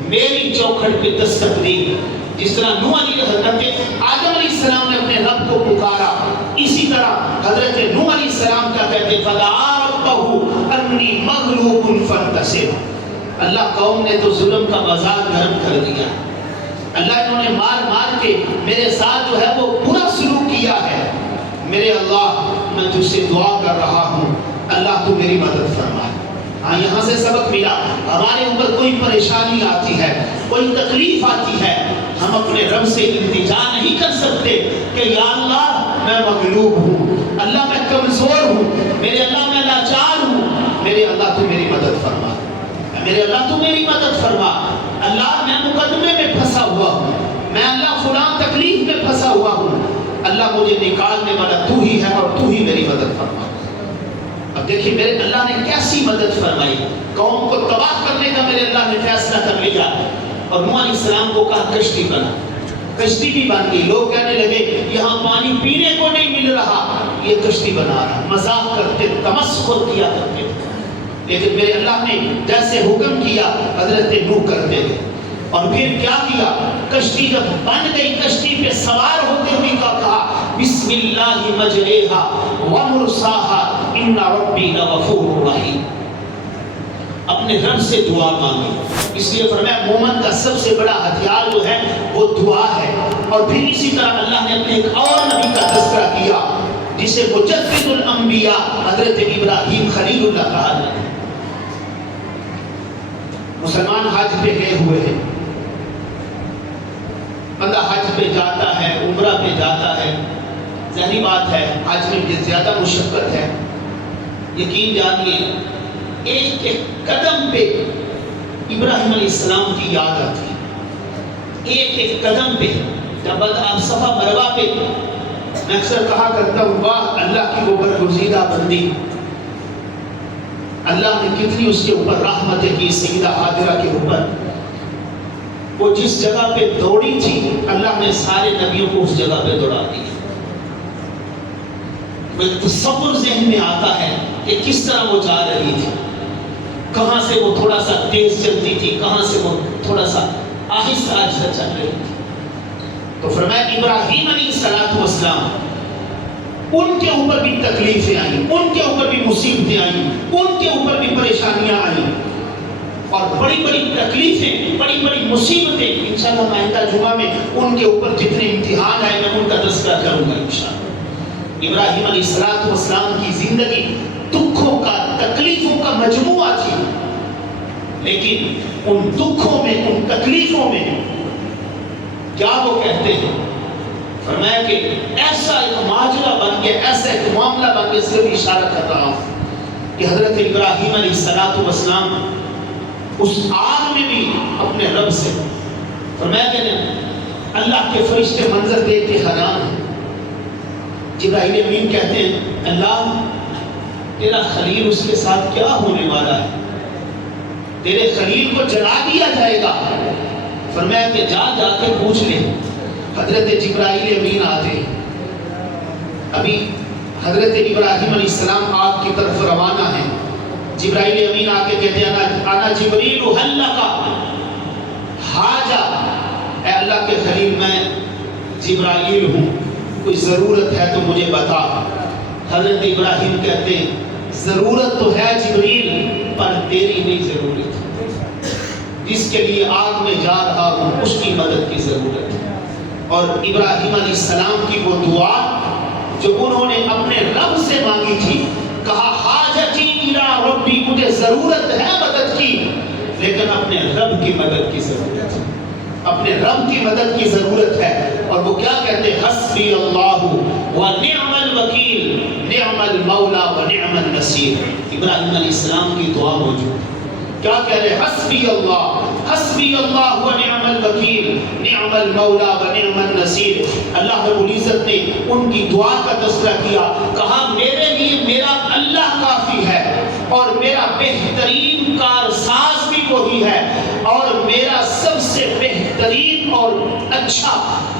میری چوکھٹ پہ دستک دی۔ جس طرح نوح حضرت آدم علیہ السلام نے اپنے رب کو پکارا، اسی طرح حضرت نوح علیہ السلام کیا کہتے؟ فدعا ربہ انی مغلوب فانتصر۔ اللہ قوم نے تو ظلم کا بازار گرم کر دیا، اللہ انہوں نے مار مار کے میرے ساتھ جو ہے وہ برا سلوک کیا ہے، میرے اللہ میں تجھ سے دعا کر رہا ہوں، اللہ تو میری مدد فرما۔ ہاں، یہاں سے سبق ملا، ہمارے اوپر کوئی پریشانی آتی ہے، کوئی تکلیف آتی ہے، ہم اپنے رب سے التجا نہیں کر سکتے کہ یا اللہ میں مغلوب ہوں، اللہ میں کمزور ہوں، میرے اللہ میں لاچار ہوں، میرے اللہ تو میری مدد فرما، میرے اللہ تو میری مدد فرما، اللہ میں مقدمے میں پھنسا ہوا ہوں، میں اللہ فلاں تکلیف میں پھنسا ہوا ہوں، اللہ مجھے نکالنے والا تو ہی ہے اور تو ہی میری مدد فرما۔ اب دیکھیے میرے اللہ نے کیسی مدد فرمائی، قوم کو تباہ کرنے کا میرے اللہ نے فیصلہ کر لیا، اور نوح علیہ السلام کو کہا کشتی بنا، کشتی بھی بن گئی۔ لوگ کہنے لگے یہاں پانی پینے کو نہیں مل رہا، یہ کشتی بنا رہا، مذاق کرتے، تمسخر کیا کرتے تھے، لیکن میرے اللہ نے جیسے حکم کیا حضرت نوح کرتے گئے۔ اور پھر کیا کیا؟ کشتی جب بن گئی، کشتی پہ سوار ہوتے ہوئے کا کہا بسم اللہ مجریہا ومرساہا ان ربی لغفور رحیم۔ اپنے رب سے دعا مانگے. اس لیے فرمایا مومن کا سب سے بڑا ہتھیار جو ہے وہ دعا ہے. اور پھر اسی طرح اللہ نے اپنے ایک اور نبی کا تذکرہ کیا جسے مجدد الانبیاء حضرت ابراہیم خلیل اللہ کہا ہے. مسلمان حج پہ گئے ہوئے ہیں. بندہ حج پہ جاتا ہے، عمرہ پہ جاتا ہے، ظاہری بات ہے حج میں زیادہ مشقت ہے. یقین جانیے ایک ایک قدم پہ ابراہیم علیہ السلام کی یاد آتی ہے. ایک ایک قدم پہ جب آپ صفا مروہ پہ، میں اکثر کہا کرتا ہوں واہ اللہ کی وہ برگزیدہ بندی، اللہ نے کتنی اس کے اوپر رحمتیں کی. سیدہ حاجرہ کے اوپر وہ جس جگہ پہ دوڑی تھی اللہ نے سارے نبیوں کو اس جگہ پہ دوڑا دیا. تصور ذہن میں آتا ہے کہ کس طرح وہ جا رہی تھی، کہاں سے وہ تھوڑا سا تیز چلتی تھی، کہاں سے وہ تھوڑا سا آہستہ آہستہ چل رہی تھی. تو فرمایا ابراہیم علیہ السلام ان کے اوپر بھی تکلیفیں آئیں، ان کے اوپر بھی مصیبتیں آئیں، ان کے اوپر بھی پریشانیاں آئیں اور بڑی بڑی تکلیفیں، بڑی بڑی مصیبتیں. انشاءاللہ آئندہ جمعہ میں ان کے اوپر جتنے امتحان آئے میں ان کا تذکرہ کروں گا انشاءاللہ. ابراہیم علیہ السلام کی زندگی دکھوں کا، تکلیفوں کا مجموعہ تھی، لیکن ان دکھوں میں، ان تکلیفوں میں کیا وہ کہتے ہیں؟ فرمایا کہ ایسا ایک ماجرا بن گیا، ایسا ایک معاملہ بن گیا. صرف اشارہ کر رہا ہوں کہ حضرت ابراہیم علیہ السلام اس آگ میں بھی اپنے رب سے فرمایا کہ اللہ کے فرشتے منظر دیکھ کے حیران ہیں. جبرائیل امین کہتے ہیں اللہ تیرا خلیل اس کے ساتھ کیا ہونے والا ہے، تیرے خلیل کو جلا دیا جائے گا. فرمایا کہ جا کے پوچھ لے. حضرت جبرائیل امین آتے ہیں. ابھی حضرت ابراہیم علیہ السلام آگ کی طرف روانہ ہیں. جبرائیل امین آ کے کہتے ہیں انا جبریل حل لک حاجہ، اے اللہ کے خلیل میں جبرائیل ہوں، کوئی ضرورت ہے تو مجھے بتا. حضرت ابراہیم کہتے ہیں ضرورت تو ہے جبریل پر تیری نہیں ضرورت، جس کے لیے آگ میں جا رہا ہوں اس کی مدد کی ضرورت ہے. اور ابراہیم علیہ السلام کی وہ دعا جو انہوں نے اپنے رب سے مانگی تھی، کہا حاجتی الی ربی، مجھے ضرورت ہے مدد کی لیکن اپنے رب کی مدد کی ضرورت ہے، اپنے رب کی مدد کی ضرورت ہے. اور وہ کیا کہتے ہیں؟ حسبی اللہ و نعم الوکیل، نعم المولا و نعم النصیر. ابراہیم علیہ السلام کی دعا موجود، کیا کہہ رہے؟ حسبی اللہ و نعم الوکیل، نعم المولا و نعم النصیر. اللہ رب العزت نے ان کی دعا کا تذکرہ کیا، کہا میرے لیے میرا اللہ کافی ہے اور میرا بہترین کارساز بھی وہی ہے اور میرا سب سے بہترین اور اچھا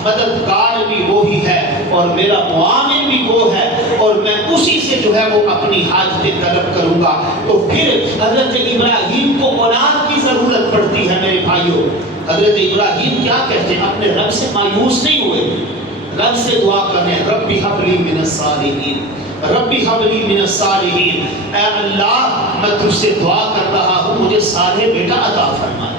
مددگار بھی وہی ہے اور میرا معاون بھی وہ ہے اور میں اسی سے جو ہے وہ اپنی حاجتیں طلب کروں گا. تو پھر حضرت ابراہیم کو اولاد کی ضرورت پڑتی ہے میرے بھائیوں. حضرت ابراہیم کیا کہتے ہیں؟ اپنے رب سے مایوس نہیں ہوئے، رب سے دعا کرنے ربی حب لی من الصالحین، ربی حب لی من الصالحین، اے اللہ میں تجھ سے دعا کر رہا ہوں مجھے صالح بیٹا عطا فرما.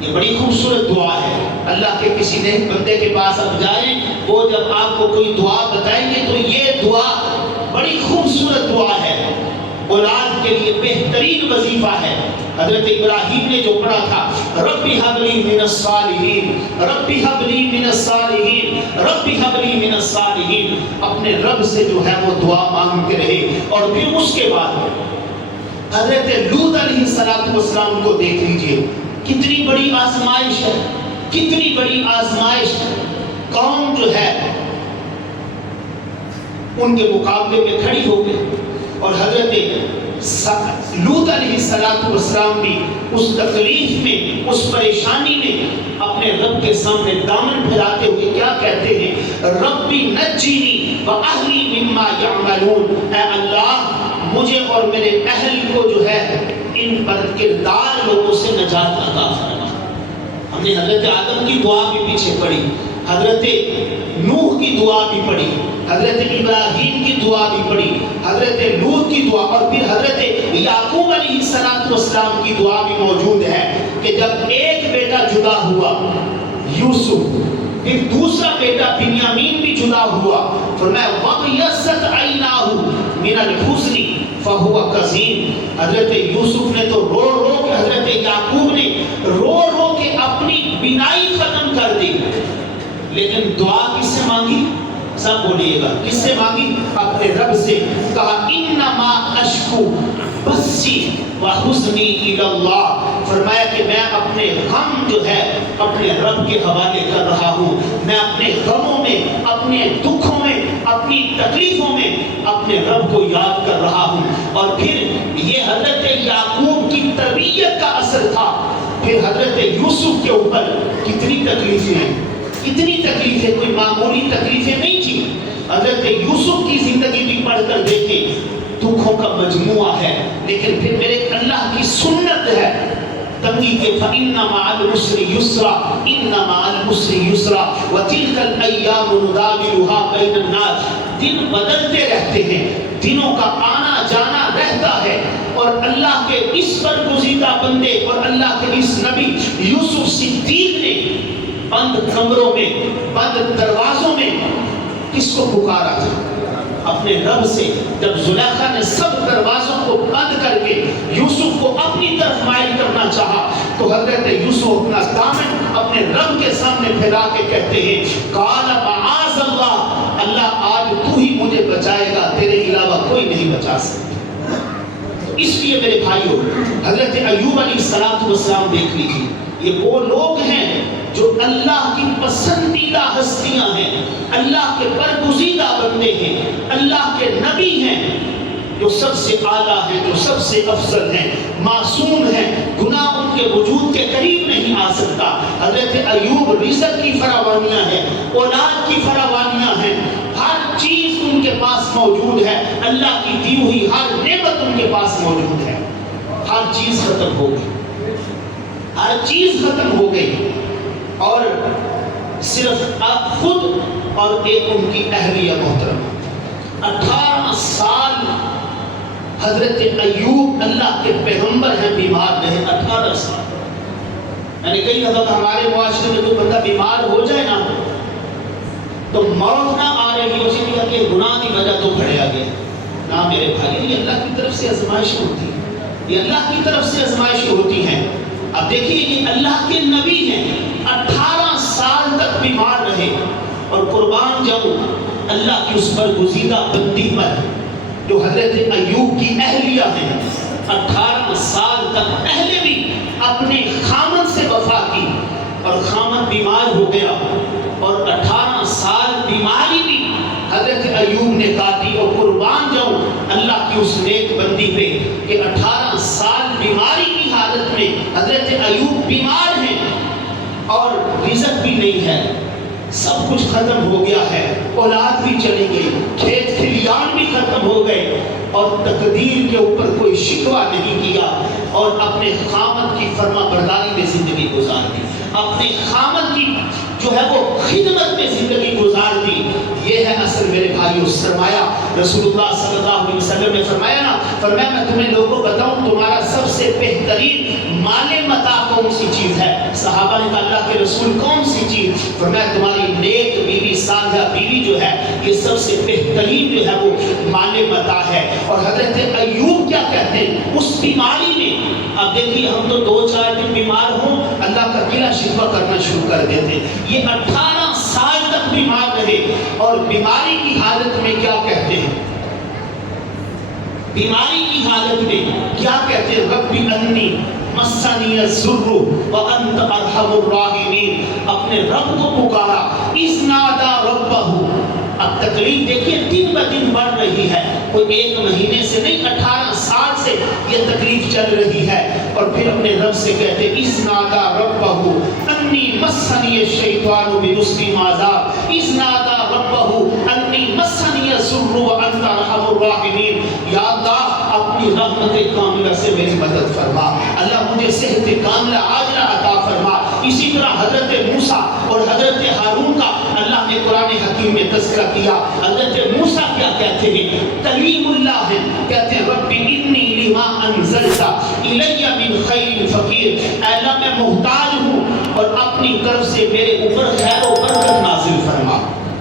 یہ بڑی خوبصورت دعا ہے. اللہ کے کسی نیک بندے کے پاس اب جائیں، وہ جب آپ کو کوئی دعا بتائیں گے تو یہ دعا بڑی خوبصورت دعا ہے. اولاد کے لیے بہترین وظیفہ ہے. حضرت ابراہیم نے جو پڑھا تھا ربی حب لی من الصالحین، ربی حب لی من الصالحین، ربی حب لی من الصالحین، اپنے رب سے جو ہے وہ دعا مانگتے رہے. اور پھر اس کے بعد حضرت لوط علیہ السلام کو دیکھ لیجئے، کتنی بڑی آزمائش ہے، کتنی بڑی آزمائش. قوم جو ہے ان کے مقابلے میں کھڑی ہو گئی اور حضرت لوط علیہ السلام بھی اس تکلیف میں، اس پریشانی میں اپنے رب کے سامنے دامن پھیلاتے ہوئے کیا کہتے ہیں؟ ربی نجینی واہلی مما یعملون، اے اللہ مجھے اور میرے اہل کو جو ہے ان بد کردار لوگوں سے نجات عطا فرما. ہم نے حضرت آدم کی دعا بھی پیچھے پڑھی، حضرت نوح کی دعا بھی پڑھی، حضرت ابراہیم کی دعا بھی پڑھی، حضرت لوط کی دعا، اور پھر حضرت یعقوب علیہ السلام کی دعا بھی موجود ہے کہ جب ایک بیٹا جدا ہوا یوسف، پھر دوسرا بیٹا بنیامین بھی جدا ہوا، فرمایا وَبْيَضَّتْ عَيْنَاهُ مِنَ الْحُزْنِ فَهُوَ كَظِيمٌ۔ حضرت یوسف نے تو رو رو کے، حضرت یعقوب نے رو رو کے اپنی بینائی ختم کر دی، لیکن دعا کس سے مانگی؟ سب بولیے گا، کس سے مانگی؟ اپنے رب سے۔ کہا انما اشکو بسی وحزنی الی اللہ، فرمایا کہ میں اپنے غم جو ہے اپنے رب کے حوالے کر رہا ہوں، میں اپنے غموں میں، اپنے دکھوں میں، اپنی تکلیفوں میں اپنے رب کو یاد کر رہا ہوں۔ اور پھر یہ حضرت یعقوب کی تربیت کا اثر تھا۔ پھر حضرت یوسف کے اوپر کتنی تکلیفیں ہیں، کتنی تکلیفیں، کوئی معمولی تکلیفیں نہیں تھی۔ حضرت یوسف کی زندگی بھی پڑھ کر دیکھیں، دکھوں کا مجموعہ ہے، لیکن پھر میرے اللہ کی سنت ہے تنگی کے فَإِنَّ مَعَ الْعُسْرِ يُسْرًا إِنَّ مَعَ الْعُسْرِ يُسْرًا وَتِلْكَ الْأَيَّامُ نُدَاوِلُهَا بَيْنَ النَّاسِ۔ دن بدلتے رہتے ہیں، دنوں کا آنا جانا رہتا ہے، اور اللہ کے اس برگزیدہ بندے اور اللہ کے اس نبی یوسف صدیق نے بند کمروں میں، بند دروازوں میں کس کو پکارا تھا؟ اپنے رب سے۔ جب زلیخا نے سب دروازوں کو بند کر کے یوسف کو اپنی طرف مائل کرنا چاہا، تو حضرت یوسف اپنا دامن اپنے رب کے سامنے پھیلا کے کہتے ہیں قال معاذ اللہ، اللہ آج تو ہی مجھے بچائے گا، تیرے علاوہ کوئی نہیں بچا سکتا۔ اس لیے میرے بھائیوں، حضرت ایوب علیہ السلام دیکھ لیجیے، یہ وہ لوگ ہیں جو اللہ کی پسندیدہ ہستیاں ہیں، اللہ کے برگزیدہ بندے ہیں، اللہ کے نبی ہیں، جو سب سے اعلیٰ ہیں، جو سب سے افضل ہیں، معصوم ہیں، گناہ ان کے وجود کے قریب نہیں آ سکتا۔ حضرت ایوب رزق کی فراوانیاں ہیں، اولاد کی فراوانیاں ہیں، ہر چیز ان کے پاس موجود ہے، اللہ کی دی ہوئی ہر نعمت ان کے پاس موجود ہے۔ ہر چیز ختم ہو گئی، ہر چیز ختم ہو گئی، اور صرف آپ خود اور ایک ان کی اہلیہ محترمہ 18 سال حضرت ایوب اللہ کے پیغمبر ہیں بیمار رہے، 18 سال۔ یعنی کئی دفعہ ہمارے معاشرے میں تو بندہ بیمار ہو جائے نا تو موت نہ آ رہی، اسی لیے کہ گناہ کی وجہ تو پڑھیا گیا نا۔ میرے بھائی، یہ اللہ کی طرف سے آزمائش ہوتی ہے، یہ اللہ کی طرف سے آزمائش ہوتی ہیں۔ اب دیکھیے یہ اللہ کے نبی ہیں، 18 سال تک بیمار رہے، اور قربان جاؤں اللہ کی اس پر گزیدہ بندی پر جو حضرت ایوب کی اہلیہ ہیں۔ 18 سال تک پہلے بھی اپنے خامد سے وفا کی، اور خامد بیمار ہو گیا، اور 18 سال بیماری بھی حضرت ایوب نے کاٹی۔ اور قربان جاؤں اللہ کی اس نیک بندی پہ کہ 18 سال بیماری کی حالت میں حضرت ایوب بیمار ہیں، اور رزق بھی نہیں ہے، سب کچھ ختم ہو گیا ہے، اولاد بھی چلی گئی، کھیت کھلیان بھی ختم ہو گئے، اور تقدیر کے اوپر کوئی شکوہ نہیں کیا، اور اپنے خامد کی فرما برداری میں زندگی گزار دی، اپنے خامد کی جو ہے وہ خدمت میں زندگی گزار دی۔ یہ ہے اصل میرے بھائیو سرمایہ۔ رسول اللہ صلی اللہ علیہ وسلم نے فرمایا نا، فرمایا میں تمہیں لوگوں بتاؤں تمہارا سب سے بہترین مال متاع کون سی چیز ہے؟ صحابہ نے کہا اللہ کے رسول کون سی چیز؟ فرمایا تمہاری نیک بیوی، صالحہ بیوی جو ہے یہ سب سے بہترین جو ہے وہ مال متاع ہے۔ اور حضرت ایوب کیا کہتے ہیں اس بیماری میں؟ اب دیکھیے ہم تو 2-4 دن بیمار ہوں اللہ کا گلہ شکوہ کرنا شروع کر دیتے، یہ 18 سال تک بیمار رہے، اور بیماری کی حالت میں کیا کہتے ہیں؟ بیماری کی حالت میں کیا کہتے ہیں؟ رب انی مسنی الضر وانت ارحم الراحمین۔ اپنے رب کو پکارا، اذ نادى ربہ۔ اب تکلیف دیکھیے دن بہ دن بڑھ رہی ہے، کوئی 1 مہینے سے نہیں، 18 سال سے یہ تکلیف چل رہی ہے، اور پھر اپنے رب سے کہتے اذ نادى ربہ انی مسنی الشیطان بنصب وعذاب، اذ نادى ربہ انی مسنی الضر وانت ارحم الراحمین۔ یا اللہ اپنی رحمت کاملہ سے میری مدد فرما، اللہ مجھے صحت کاملہ عاجلہ عطا فرما۔ اسی طرح حضرت موسیٰ اور حضرت ہارون کا اللہ نے قرآن حکیم میں تذکرہ کیا. حضرت موسیٰ کیا کہتے ہیں؟ کلیم اللہ ہیں، کہتے ہیں رب انی لما انزلت الی من خیر فقیر. اے اللہ میں محتاج ہوں اور اپنی طرف سے میرے اوپر خیر و برکت نازل فرما،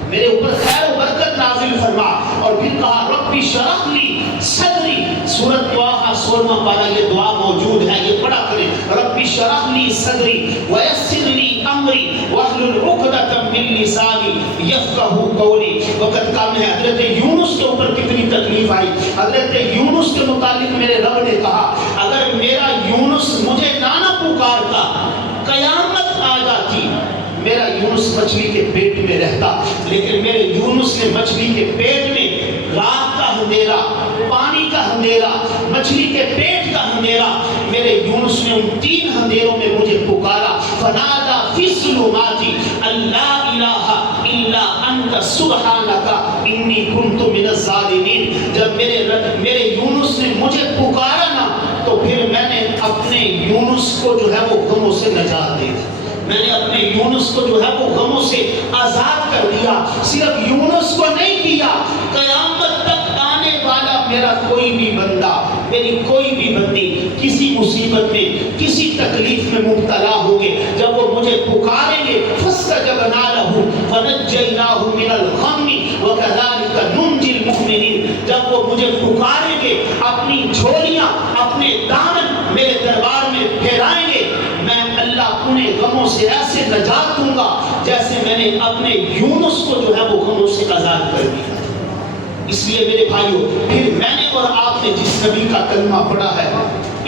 میرے اوپر خیر و برکت نازل فرما. اور پھر کہا رب اشرح لی صدری. سورۃ طٰہٰ 16واں پارہ یہ دعا موجود ہے، یہ پڑھا کریں. رب اشرح لی صدری ویسر لی امری واحلل عقدۃ من لسانی یفقہوا قولی. وقت کم ہے. حضرت یونس کے اوپر کتنی تکلیف آئی. حضرت یونس کے متعلق میرے رب نے کہا اگر میرا یونس مجھے نہ پکارتا قیامت آ جاتی. میرا یونس مچھلی کے پیٹ میں رہتا، لیکن میرے یونس نے مچھلی کے پیٹ میں رات کا اندھیرا، پانی کا اندھیرا، مچھلی کے پیٹ کا اندھیرا، میرے یونس نے ان 3 اندھیروں میں مجھے پکارا. فنادا فی الظلمات لا الہ الا انت سبحانک انی کنت من الظالمین. جب میرے یونس نے مجھے پکارا نا تو پھر میں نے اپنے یونس کو جو ہے وہ غموں سے نجات دے دی. میں نے اپنے یونس کو جو ہے وہ غموں سے آزاد کر دیا. صرف یونس کو نہیں کیا، قیامت تک آنے والا میرا کوئی بھی بندہ، میری کوئی بھی بندی کسی مصیبت میں، کسی تکلیف میں مبتلا ہوگے، جب وہ مجھے پکاریں گے فاستجبنا له ونجیناه من الغم وكذلك ننجي المؤمنین. جب وہ مجھے پکاریں گے، اپنی جھولیاں، اپنے دامن میرے دربار میں پھیلائیں گے، میں اللہ انہیں غموں سے ایسے نجات دوں گا جیسے میں نے اپنے یونس کو جو ہے وہ غموں سے آزاد کر دیا. اس لیے میرے بھائیوں، پھر میں نے اور آپ نے جس نبی کا کلمہ پڑھا ہے،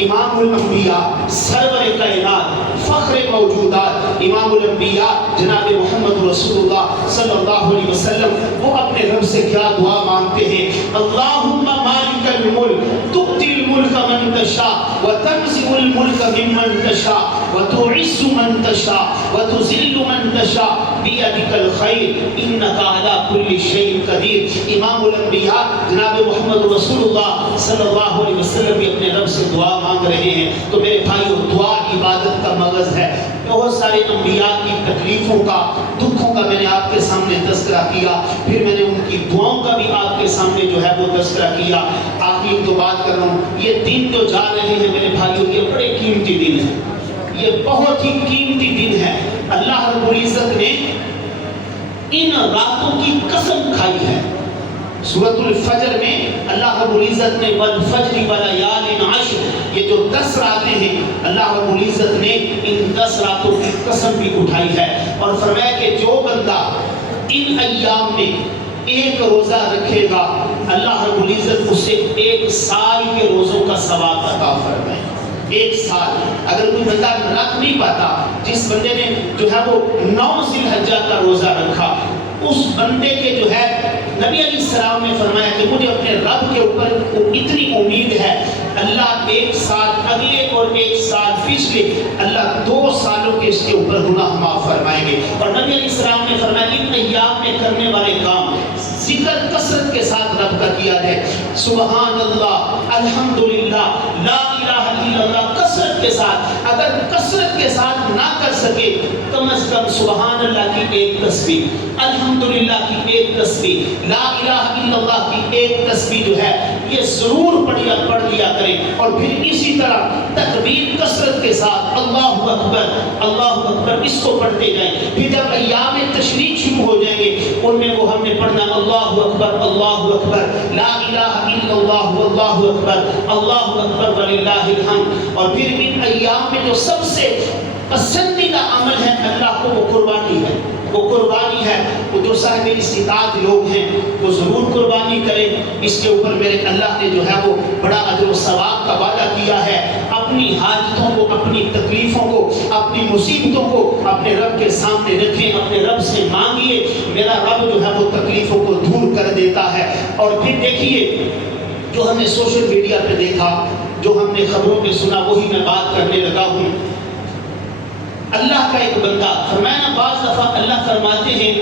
امام الانبیاء، سرور کائنات، فخر موجودات، امام الانبیاء جناب محمد رسول اللہ صلی اللہ علیہ وسلم، وہ اپنے رب سے کیا دعا مانگتے ہیں؟ اللہم مالک الملک تؤتی الملک من تشاء وتنزع الملک ممن تشاء وتعز من تشاء وتذل من تشاء بیدک الخیر انک علی کل شیء قدیر. امام الانبیاء جناب محمد رسول اللہ صلی اللہ علیہ وسلم بھی اپنے رب سے دعا مانگ رہے ہیں. تو میرے بھائیو، دعا عبادت کا مغز ہے. بہت سارے انبیاء کی تکلیفوں کا، دکھوں کا میں نے آپ کے سامنے تذکرہ کیا، پھر میں نے ان کی دعاؤں کا بھی آپ کے سامنے جو ہے وہ تذکرہ کیا. آخری تو بات کر رہا ہوں، یہ دن جو جا رہے ہیں میرے بھائیو، یہ بڑے قیمتی دن ہیں، یہ بہت ہی قیمتی دن ہے. اللہ رب العزت نے ان راتوں کی قسم کھائی ہے. سورۃ الفجر میں اللہ رب العزت نے والفجر ولیال عشر، یہ جو 10 راتیں ہیں، اللہ رب العزت نے ان 10 راتوں کی قسم بھی اٹھائی ہے اور فرمایا کہ جو بندہ ان ایام میں ایک روزہ رکھے گا، اللہ رب العزت اسے 1 سال کے روزوں کا ثواب عطا فرمائے. 1 سال. اگر کوئی بندہ رکھ نہیں پاتا، جس بندے نے جو ہے وہ 9 ذی الحجہ کا روزہ رکھا، اس بندے کے جو ہے نبی علیہ السلام نے فرمایا کہ مجھے اپنے رب کے اوپر اتنی امید ہے، اللہ 1 سال اگلے اور 1 سال پچھلے، اللہ 2 سالوں کے اس کے اوپر گناہ معاف فرمائیں گے. اور نبی علیہ السلام نے فرمایا ان ایام میں کرنے والے کام ذکر کثرت کے ساتھ رب کا کیا جائے. سبحان اللہ، الحمدللہ، لا الہ الا اللہ، کثرت کے ساتھ. اگر کثرت کے ساتھ نہ کر سکے، کم از کم سبحان اللہ کی 1 تسبیح، الحمدللہ کی 1 تسبیح، لا الہ الا اللہ کی 1 تسبیح جو ہے یہ ضرور پڑھ لیا کریں. اور پھر اسی طرح تکبیر کثرت کے ساتھ اللہ اکبر اللہ اکبر اس کو پڑھتے جائیں. پھر جب ایام تشریق شروع ہو جائیں گے، ان میں وہ ہم نے پڑھنا اللہ اکبر لا الہ الا اللہ واللہ اکبر وللہ الحمد. اور پھر ان ایام میں جو سب سے پسندیدہ عمل ہے اللہ کو، وہ قربانی ہے. وہ قربانی ہے. وہ جو صاحب استطاعت لوگ ہیں وہ ضرور قربانی کریں. اس کے اوپر میرے اللہ نے جو ہے وہ بڑا اجر و ثواب کا وعدہ کیا ہے. اپنی حاجتوں کو، اپنی تکلیفوں کو، اپنی مصیبتوں کو اپنے رب کے سامنے رکھیں، اپنے رب سے مانگیے. میرا رب جو ہے وہ تکلیفوں کو دور کر دیتا ہے. اور پھر دیکھیے، جو ہم نے سوشل میڈیا پہ دیکھا، جو ہم نے خبروں میں سنا، وہی میں بات کرنے لگا ہوں. اللہ کا ایک بندہ فرمایا، بعض دفعہ اللہ فرماتے ہیں،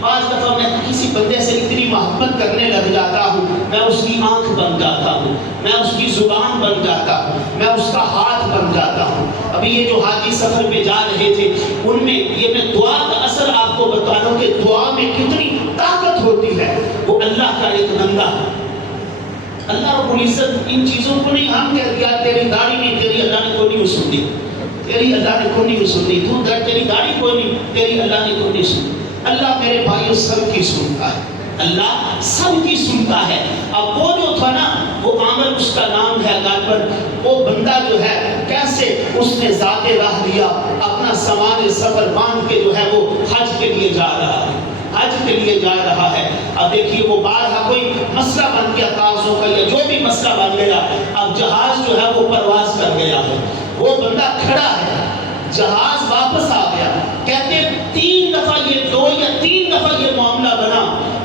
بعض دفعہ میں کسی بندے سے اتنی محبت کرنے لگ جاتا ہوں، میں اس کی آنکھ بن جاتا ہوں، میں اس کی زبان بن جاتا ہوں، میں اس کا ہاتھ بن جاتا ہوں. ابھی یہ جو حاجی سفر پہ جا رہے تھے، ان میں یہ میں دعا کا اثر آپ کو بتا رہا ہوں کہ دعا میں کتنا اللہ کا ایک بندہ ہے. اللہ رب العزت ان چیزوں کو نہیں ہم کہہ دیا تیری داڑھی نہیں، تیری اللہ نے کوئی نہیں سنی، تیری اللہ نے کوئی نہیں سنی، تیری داڑھی کوئی نہیں، تیری اللہ نے کوئی نہیں سنی. اللہ میرے بھائیوں سب کی سنتا ہے، اللہ سب کی سنتا ہے. اب وہ جو تھا نا، وہ عامر اس کا نام ہے غالباً، وہ بندہ جو ہے کیسے اس نے ذات راہ لیا، اپنا سامان سفر باندھ کے جو ہے وہ حج کے لیے جا رہا ہے، حج کے لیے جا رہا ہے. اب دیکھیے وہ بارہا کوئی مسئلہ بن گیا کاغذوں کا یا جو بھی مسئلہ بن گیا، اب جہاز جو ہے وہ پرواز کر گیا ہے، وہ بندہ کھڑا ہے، جہاز واپس آ گیا. کہتے 3 دفعہ یہ 2 یا 3 دفعہ یہ معاملہ بنا،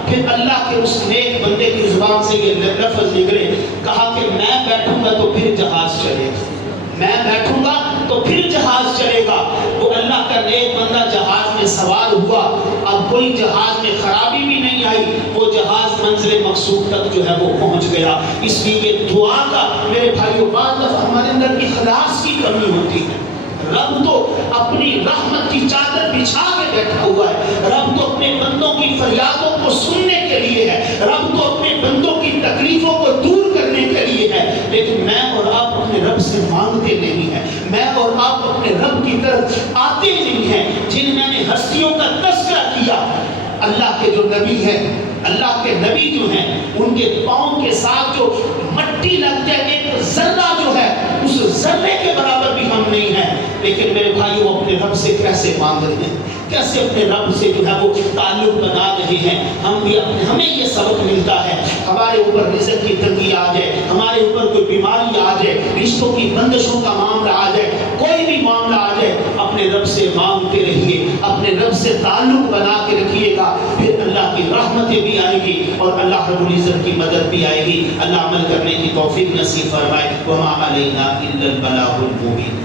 پھر اللہ کے اس نیک بندے کی زبان سے یہ لفظ نکلے، کہا کہ میں بیٹھوں گا تو پھر جہاز چلے گا، میں بیٹھوں گا تو پھر جہاز چلے گا. وہ اللہ کا نیک بندہ جہاز میں سوار ہوا. اب کوئی جہاز میں خرابی بھی نہیں آئی، وہ جہاز منزل مقصود تک جو ہے وہ پہنچ گیا. اس لیے یہ دعا کا میرے بھائیوں بعض دفعہ ہمارے اندر اخلاص کی کمی ہوتی ہے. رب تو اپنی رحمت کی چادر بچھا کے بیٹھا ہوا ہے، رب تو اپنے بندوں کی فریادوں کو سننے کے لیے ہے، رب تو اپنے بندوں کی تکلیفوں کو دور کرنے کے لیے ہے. لیکن میں اور آپ اپنے رب سے مانگتے نہیں ہیں، میں اور آپ اپنے رب کی طرف آتے نہیں ہیں. جن میں نے ہستیوں کا تذکرہ کیا، اللہ کے جو نبی ہیں، اللہ کے نبی جو ہیں، ان کے پاؤں کے ساتھ جو مٹی لگ جائے، ایک ذرہ جو ہے اس ذرے کے برابر بھی ہم نہیں ہیں. لیکن میرے بھائیوں اپنے رب سے کیسے مانگ رہے ہیں، کیسے اپنے رب سے جو ہے وہ تعلق بنا رہے ہیں. ہمیں یہ سبق ملتا ہے. ہمارے اوپر رزق کی تنگی آ جائے، ہمارے اوپر کوئی بیماری آ جائے، رشتوں کی بندشوں کا معاملہ آ جائے، کوئی بھی معاملہ آ جائے، اپنے رب سے مانگتے رہیے، اپنے رب سے تعلق بنا کے رکھیے گا. پھر اللہ کی رحمتیں بھی آئیں گی اور اللہ رب العزت کی مدد بھی آئے گی. اللہ عمل کرنے کی توفیق نصیب فرمائے. وما علینا الا البلاغ المبین.